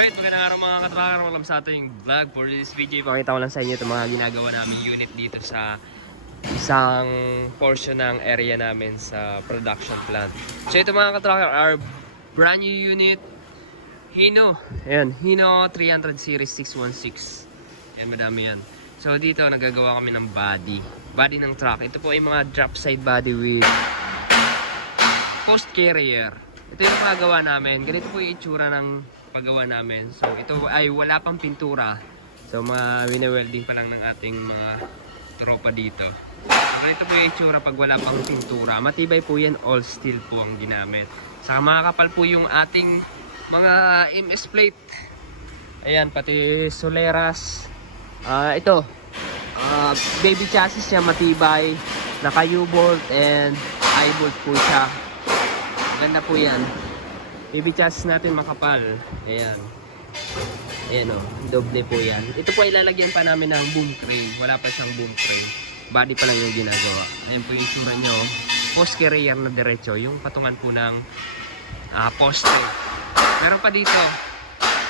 Alright, magandang araw mga katracker. Welcome sa ating vlog for this video. Pakita ko lang sa inyo itong mga ginagawa namin unit dito sa isang portion ng area namin sa production plant. So ito mga katracker are brand new unit Hino. Ayan, Hino 300 series 616. Ayan, madami yan. So dito nagagawa kami ng body ng truck. Ito po ay mga drop side body with post carrier. Ito yung magawa namin. Ganito po yung itsura ng paggawa namin. So ito ay wala pang pintura. So wine-welding pa lang ng ating mga tropa dito. So ganito po yung itsura pag wala pang pintura. Matibay po yan, all steel po ang ginamit. Saka makakapal po yung ating mga MS plate. Ayan, pati soleras. Ito baby chassis niya matibay. Naka U-bolt and I-bolt po siya. Ganda po yan. Baby chassis natin makapal. Ayan. Ayan o. Doble po yan. Ito po ilalagyan pa namin ng boom crane. Wala pa siyang boom crane. Body pa lang yung ginagawa. Ayan po yung itsura nyo. Post carrier na diretso. Yung patungan po ng poste. Meron pa dito.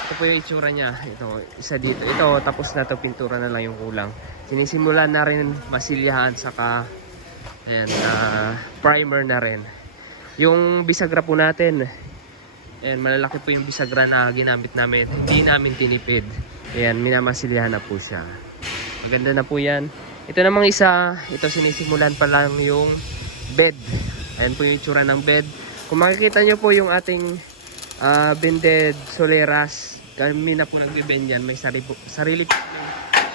Ito po yung itsura niya. Ito. Isa dito. Ito. Tapos na to. Pintura na lang yung kulang. Sinisimulan na rin masilyahan. Saka ayan. Primer na rin. Yung bisagra po natin. Ayan, malalaki po yung bisagra na ginamit namin. Hindi namin tinipid. Ayan, minamasilyahan na po siya. Maganda na po yan. Ito namang isa, ito sinisimulan pa lang yung bed. Ayan po yung itsura ng bed. Kung makikita nyo po yung ating bended soleras, kami na po nagbibend yan. May sarili po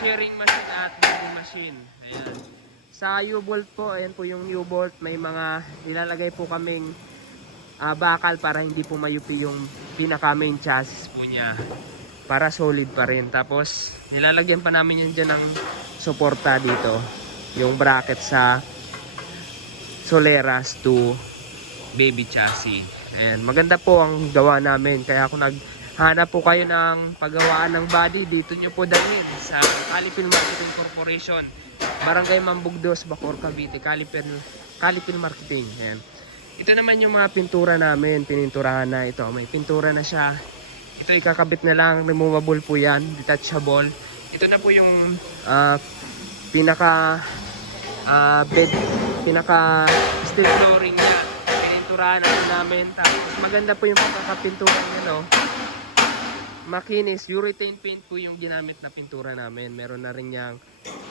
sharing machine at bending machine. Ayan. Sa U-bolt po, ayan po yung U-bolt. May mga nilalagay po kaming bakal para hindi po mayupi yung pinaka main chassis po niya, para solid pa rin. Tapos nilalagyan pa namin yun dyan ng suporta dito, yung bracket sa soleras to baby chassis. And maganda po ang gawa namin, kaya kung naghanap po kayo ng paggawaan ng body, dito nyo po dalhin sa Calipil Marketing Corporation, Barangay Mambugdos, Bacoor, Cavite. Calipil Marketing. Ayan. Ito naman yung mga pintura namin, pininturahan na ito. May pintura na siya. Ito ikakabit na lang, removable po yan, detachable. Ito na po yung pinaka bed, pinaka steel flooring niya. Pininturahan na po namin. Tapos maganda po yung pagkakapintura niya, no? Makinis, urethane paint po yung ginamit na pintura namin. Meron na rin yung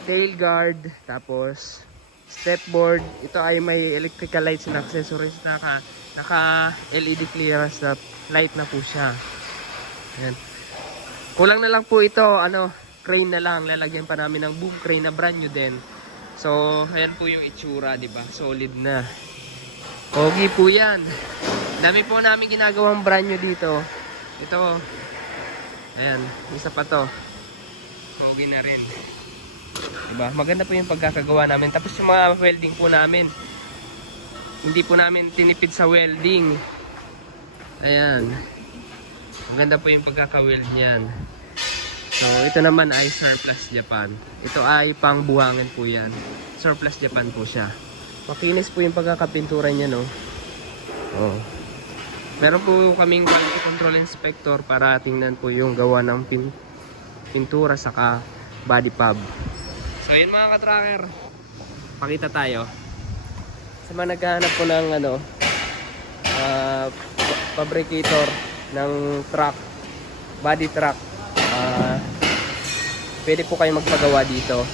tail guard, tapos stepboard. Ito ay may electrical lights na accessories, naka LED clearance na light na po siya. Ayan. Kulang na lang po ito, crane na lang. Lalagyan pa namin ng boom crane na brand new din. So, ayan po yung itsura, di ba? Solid na. Pogi po yan. Dami po namin ginagawang brand new dito. Ito. Ayan, isa pa to. Pogi na rin. Diba? Maganda po yung pagkakagawa namin. Tapos yung mga welding po namin, hindi po namin tinipid sa welding. Ayan. Maganda po yung pagkaka-weld niyan. So, ito naman ay Surplus Japan. Ito ay pang buhangin po yan. Surplus Japan po siya. Makinis po yung pagkakapintura niya, no? Oh. Meron po kaming quality control inspector para tingnan po yung gawa ng pintura saka body pub. So yun mga katracker, pakita tayo sa mga naghahanap po ng fabricator ng truck, body truck. Pwede po kayo magpagawa dito.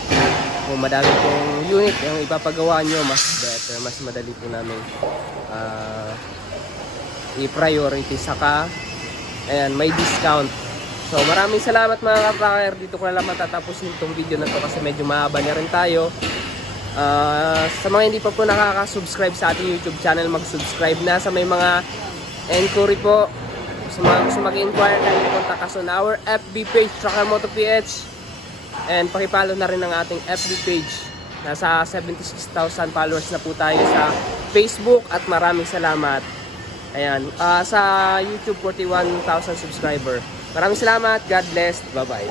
Kung madami pong unit yung ipapagawa nyo, mas better, mas madali po namin i-priority. Saka ayan, may discount. So maraming salamat mga katracker. Dito ko na lang matatapusin itong video na to kasi medyo mahaba na rin tayo. Sa mga hindi pa po nakaka-subscribe sa ating YouTube channel, mag-subscribe na. Sa may mga inquiry po, sa mga gusto mag-inquire, kaya contact us on our FB page, Trucker Moto PH. And pakipalo na rin ang ating FB page. Nasa 76,000 followers na po tayo sa Facebook at maraming salamat. Ayan, sa YouTube 41,000 subscriber. Maraming salamat. God bless. Bye-bye.